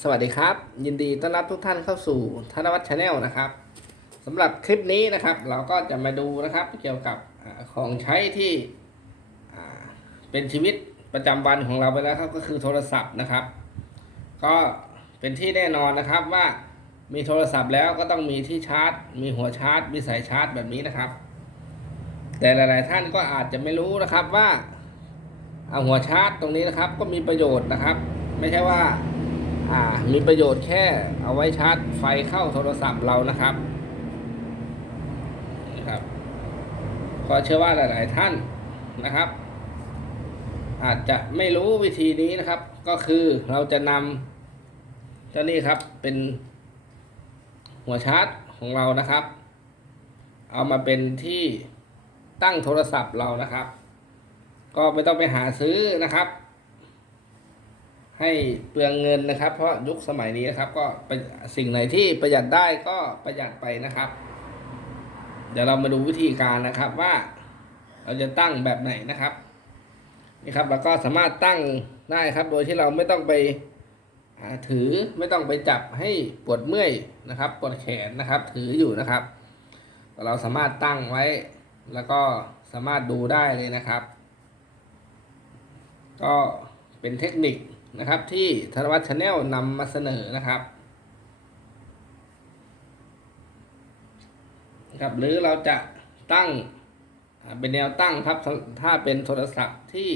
สวัสดีครับ ยินดีต้อนรับทุกท่านเข้าสู่ธนวัฒน์ชาแนลนะครับสำหรับคลิปนี้นะครับ เราก็จะมาดูนะครับเกี่ยวกับของใช้ที่เป็นชีวิตประจำวันของเราไปแล้วครับก็คือโทรศัพท์นะครับ ก็เป็นที่แน่นอนนะครับว่ามีโทรศัพท์แล้วก็ต้องมีที่ชาร์จ มีหัวชาร์จ มีสายชาร์จแบบนี้นะครับ แต่หลาย ๆ ท่านก็อาจจะไม่รู้นะครับว่าเอาหัวชาร์จตรงนี้นะครับ ก็มีประโยชน์นะครับ ไม่ใช่ว่า มีประโยชน์แค่เอาไว้ชาร์จไฟเข้าโทรศัพท์เรานะครับนะครับก็เชื่อว่าหลาย ๆ ท่านนะครับ อาจจะไม่รู้วิธีนี้นะครับ ก็คือเราจะนำเจ้านี่ครับเป็นหัวชาร์จของเรานะครับ เอามาเป็นที่ตั้งโทรศัพท์เรานะครับ ก็ไม่ต้องไปหาซื้อนะครับ ให้เปลืองเงินนะครับ เพราะยุคสมัยนี้นะครับ ก็เป็นสิ่งไหนที่ประหยัดได้ก็ประหยัดไปนะครับ เดี๋ยวเรามาดูวิธีการนะครับว่าเราจะตั้งแบบไหนนะครับนี่ครับเราก็สามารถตั้งได้ครับ โดยที่เราไม่ต้องไปถือไม่ต้องไปจับให้ปวดเมื่อยนะครับปวดแขนนะครับ ถืออยู่นะครับ เราสามารถตั้งไว้ แล้วก็สามารถดูได้เลยนะครับ ก็เป็นเทคนิค นะครับ ที่ธนวัฒน์ชาแนลนำมาเสนอนะครับนะครับหรือเราจะตั้งเป็นแนวตั้งครับถ้าเป็นโทรศัพท์ที่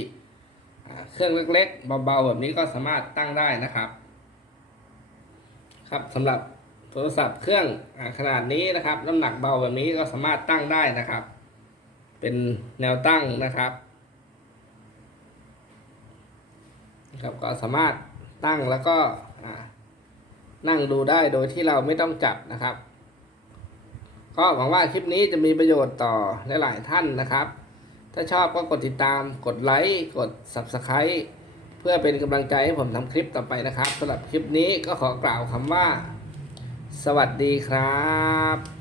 เครื่องเล็กๆเบาๆแบบนี้ก็สามารถตั้งได้นะครับ ครับสำหรับโทรศัพท์เครื่องอขนาดนี้นะครับน้ำหนักเบาแบบนี้ก็สามารถตั้งได้นะครับ เป็นแนวตั้งนะครับ ครับก็สามารถตั้งแล้วก็นั่งดูได้โดยที่เราไม่ต้องจับนะครับ ก็หวังว่าคลิปนี้จะมีประโยชน์ต่อหลายๆท่านนะครับ ถ้าชอบก็กดติดตามกดไลค์กด Subscribe เพื่อเป็นกำลังใจให้ผมทำคลิปต่อไปนะครับสำหรับคลิปนี้ก็ขอกล่าวคำว่า สวัสดีครับ